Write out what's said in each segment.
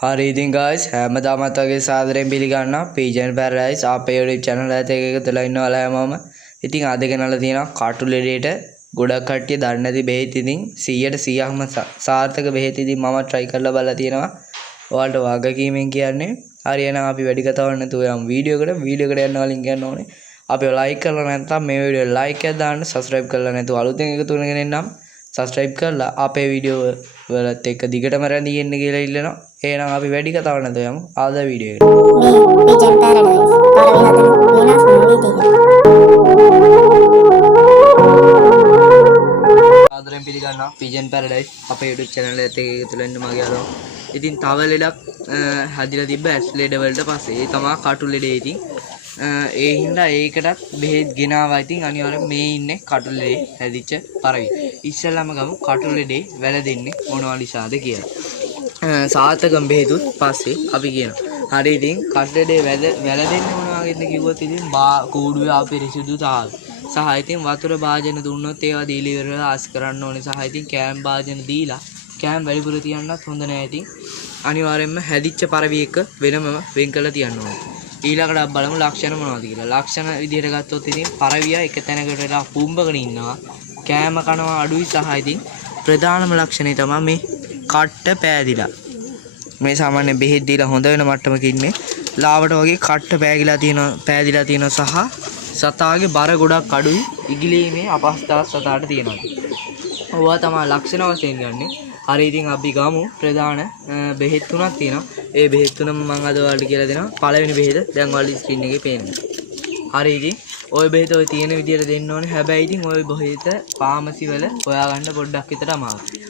හරි ඉතින් guys හැමදාමත් වගේ සාදරයෙන් පිළිගන්නවා PGN Paradise අපේ YouTube channel එකට එකතුලා ඉන්නවා හැමෝම. ඉතින් අද ගෙනල්ලා තියෙනවා කටුලෙඩේට ගොඩක් කට්ටිය දන්නේ නැති බෙහෙත් ඉතින් 100%ක්ම සාර්ථක බෙහෙත් ඉතින් මම try කරලා බලලා තියෙනවා. ඔයාලට වගකීමෙන් කියන්නේ. හරි එහෙනම් අපි වැඩි කතාවක් නැතුව යමු වීඩියෝ එකට යන්න කලින් කියන්න ඕනේ. අපි like කරලා නැත්නම් මේ වීඩියෝ like එකක් දාන්න subscribe කරලා නැතුව අලුතෙන් එකතු වෙන කෙනෙක් නම් subscribe කරලා අපේ වීඩියෝ වලත් එක්ක දිගටම රැඳී ඉන්න කියලා ඉල්ලනවා. එහෙනම් අපි වැඩි කතාවක් නැතුව යමු ආද වීඩියෝ එකට. මේ PGN Paradise පරවි හදන වීනස් මොනවීතික. ආදරෙන් පිළිගන්නවා PGN Paradise අපේ YouTube channel එකට එකතු වෙන්න මගේ යාළුවා. ඉතින් තව ලෙඩක් හැදිලා තිබ්බ ඇස් ලෙඩ වලට පස්සේ ඒ තමයි කටු ලෙඩේ. ඉතින් ඒ හින්දා ඒකටත් බෙහෙත් ගෙනාවා. ඉතින් අනිවාර්යෙන් මේ ඉන්නේ කටු ලෙඩේ හැදිච්ච පරවි. ඉස්සෙල්ලාම ගමු කටු ලෙඩේ වැළදෙන්නේ මොනවා නිසාද කියලා. සාර්ථකම් බෙහෙතුත් පස්සේ අපි කියනවා. හරි ඉතින් කටු ලෙඩේ වැළදෙන්නේ මොනවා වගේද කිව්වොත් ඉතින් කූඩුවේ අපිරිසිදුතාවය සහ ඉතින් වතුර භාජන දුන්නොත් ඒවා දීලා ඉවරලා ආස් කරන්න ඕනේ. සහ ඉතින් කෑම් භාජන දීලා කෑම් වැඩිපුර තියන්නත් හොඳ නැහැ. ඉතින් අනිවාර්යෙන්ම හැදිච්ච පරවි එක වෙනම වෙන් කරලා තියන්න ඕනේ. ඊළඟට බලමු ලක්ෂණ මොනවද කියලා. ලක්ෂණ විදිහට ගත්තොත් ඉතින් පරවියා එක තැනකට වෙලා පුම්බගෙන ඉන්නවා. කෑම කනවා අඩුයි. සහ ඉතින් ප්‍රධානම ලක්ෂණය තමයි මේ කට්ට පෑදිලා. මේ සාමාන්‍ය බෙහෙත් දීලා හොඳ වෙන මට්ටමක ඉන්නේ. ලාවට වගේ කට්ට පෑදිලා තියෙනවා සහ සතාගේ බර ගොඩක් අඩුයි. ඉගිලීමේ අපහසුතාවක් සතාට තියෙනවා. ඔවා තමයි ලක්ෂණ වශයෙන් ගන්නෙ. හරි ඉතින් අපි ගමු ප්‍රධාන බෙහෙත් තුනක් තියෙනවා. ඒ බෙහෙත් තුනම මම අද ඔයාලට කියලා දෙනවා. පළවෙනි බෙහෙත දැන් ඔයාලගේ ස්ක්‍රීන් එකේ පේනවා. හරි ඉතින් ওই බෙහෙත ඔය තියෙන විදියට දෙන්න ඕනේ. හැබැයි ඉතින් ওই බෙහෙත ෆාමසි වල හොයාගන්න පොඩ්ඩක් විතර අමාරුයි.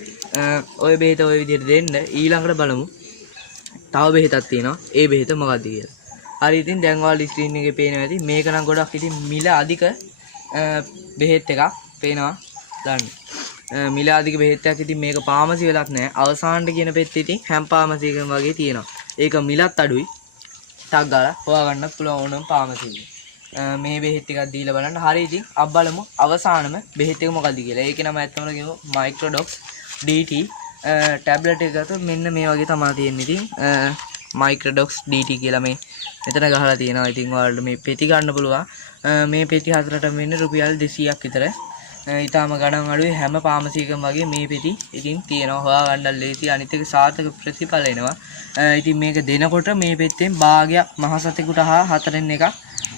ওই බෙහෙත ওই විදියට දෙන්න. ඊළඟට බලමු තව බෙහෙතක් තියෙනවා. ඒ බෙහෙත මොකක්ද කියලා. හරි ඉතින් දැන් ඔයාලගේ ස්ක්‍රීන් එකේ පේනවා ඇති. මේක නම් ගොඩක් ඉතින් මිල අධික බෙහෙත් එකක් පේනවා. දන්න මිල අධික බෙහෙත් එකක්. ඉතින් මේක ෆාමසි වලක් නෑ. අවසානට කියන පෙත්තේ ඉතින් හැම ෆාමසි එකකම වගේ තියෙනවා. ඒක මිලත් අඩුයි. ටක් ගාලා හොයාගන්නත් පුළුවන් ඕනම ෆාමසි එකක. මේ බෙහෙත් ටිකක් දීලා බලන්න. හරි ඉතින් අපි බලමු අවසානම බෙහෙත් එක මොකක්ද කියලා. ඒකේ නම ඇත්තම කියමු Microdox DT ටැබ්ලට් එක ගත්තොත් මෙන්න මේ වගේ තමයි තියෙන්නේ. ඉතින් Microdox DT කියලා මේ මෙතන ගහලා තියෙනවා. ඉතින් ඔයාලට මේ පෙති ගන්න පුළුවන්. මේ පෙති හතරටම වෙන්නේ රුපියල් 200ක් විතර. ඊටාම ගණන් අඩුයි. හැම ෆාමසි එකකම වගේ මේ පෙති ඉතින් තියෙනවා. හොයාගන්න ලේසි. අනිත් එක සාර්ථක ප්‍රතිඵල එනවා. ඉතින් මේක දෙනකොට මේ පෙත්තෙන් භාගයක් මහ සතෙකුට හා හතරෙන් එකක්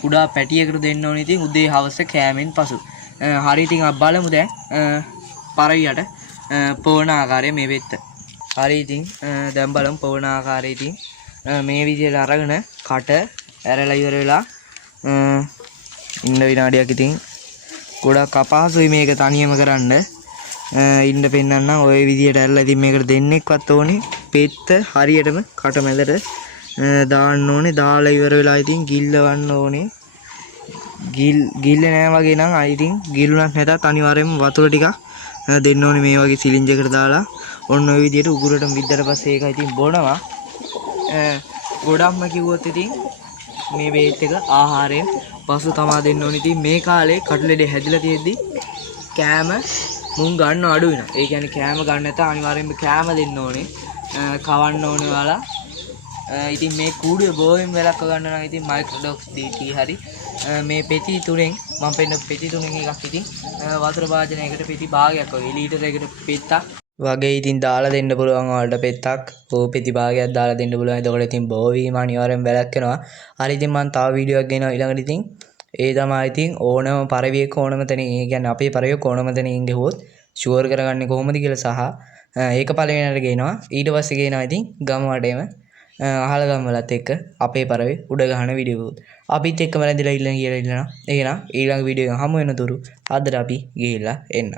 කුඩා පැටියකට දෙන්න ඕනේ. ඉතින් උදේ හවස කෑමෙන් පසු. හරි ඉතින් අපි බලමු දැන් පරවියට පොවන ආකාරය මේ වෙත්ත. හරි ඉතින් දැන් බලමු පොවන ආකාරය. ඉතින් මේ විදිහට අරගෙන කට ඇරලා ඉවර වෙලා ඉන්න විනාඩියක් ඉතින් ගොඩක් අපහසුයි මේක තනියම කරන්න. ඉන්න පෙන්නන්න ඔය විදිහට ඇරලා ඉතින් මේකට දෙන්නෙක්වත් ඕනේ. පෙත්ත හරියටම කට මැදට දාන්න ඕනේ. දාලා ඉවර වෙලා ඉතින් ගිල්ලවන්න ඕනේ. ගිල්ලේ නෑ වගේ නම් ඉතින් ගිල්ලුණක් නැතත් අනිවාර්යයෙන්ම වතුර ටිකක් දෙන්න ඕනේ. මේ වගේ සිලින්ජ් එකකට දාලා ඔන්න ඔය විදිහට උගුරටම විද්දට පස්සේ ඒක ඉතින් බොනවා. ගොඩක්ම කිව්වොත් ඉතින් මේ බෙහෙත් එක ආහාරයෙන් පසු තමා දෙන්න ඕනේ. ඉතින් මේ කාලේ කටුලෙඩේ හැදිලා තියෙද්දි කෑම මුං ගන්න අඩු වෙනවා. ඒ කියන්නේ කෑම ගන්න නැත අනිවාර්යයෙන්ම කෑම දෙන්න ඕනේ. කවන්න ඕනේ ඔයාලා. ඉතින් මේ කූඩුවේ බෝවෙන් වෙලක්ව ගන්න නම් ඉතින් Microdox DT හරි මේ පෙති තුනෙන් මම පෙන්න පෙති තුනෙන් එකක් ඉතින් වතුර භාජනයකට පෙති භාගයක් වගේ ලීටරයකට පෙත්තක් වගේ ඉතින් දාලා දෙන්න පුළුවන් ඔයාලට පෙත්තක්. ඕ පෙති භාගයක් දාලා දෙන්න පුළුවන්. එතකොට ඉතින් බෝ වීම අනිවාර්යෙන් වැළැක්වෙනවා. හරි ඉතින් මම තව වීඩියෝ එකක් ගෙනවා ඊළඟට. ඉතින් ඒ තමයි ඉතින් ඕනම පරවියක ඕනම තැනින් ඒ කියන්නේ අපේ පරවියක ඕනම තැනින් ගෙවුවොත් ෂුවර් කරගන්නේ කොහොමද කියලා සහ ඒක පළවෙනියට ගේනවා. ඊට පස්සේ ගේනවා ඉතින් ගම වටේම අහල ගම් වලත් එක්ක අපේ පරවේ උඩ ගහන වීඩියෝ. අපිත් එක්කම රැඳිලා ඉන්න කියලා ඉන්නවා. එහෙනම් ඊළඟ වීඩියෝ එක හමු වෙනතුරු අදට අපි ගිහිල්ලා එන්න.